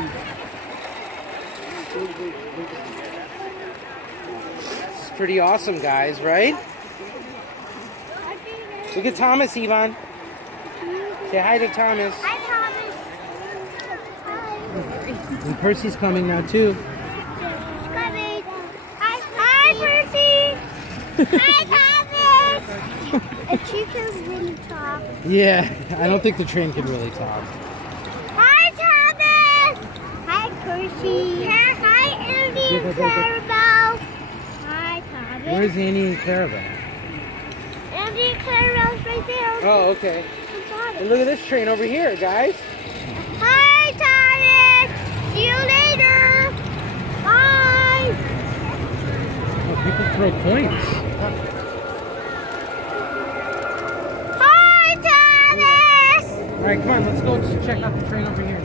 This is pretty awesome, guys, right? Look at Thomas, Ivaan. Say hi to Thomas. Hi, Thomas. Hi. And Percy's coming now, too. He's coming. Hi, Percy. Hi, Thomas. A chicken really talk. Yeah, I don't think the train can really talk. Hi, Thomas. Hi, Percy. Hi, Andy and Clarabelle. Hi, Thomas. Where's Annie and Clarabelle? Andy and Clarabelle's right there. Oh, okay. And look at this train over here, guys. Hi, Thomas. See you later. Bye. Oh, people throw coins. Hi, Thomas. All right, come on, let's go check out the train over here.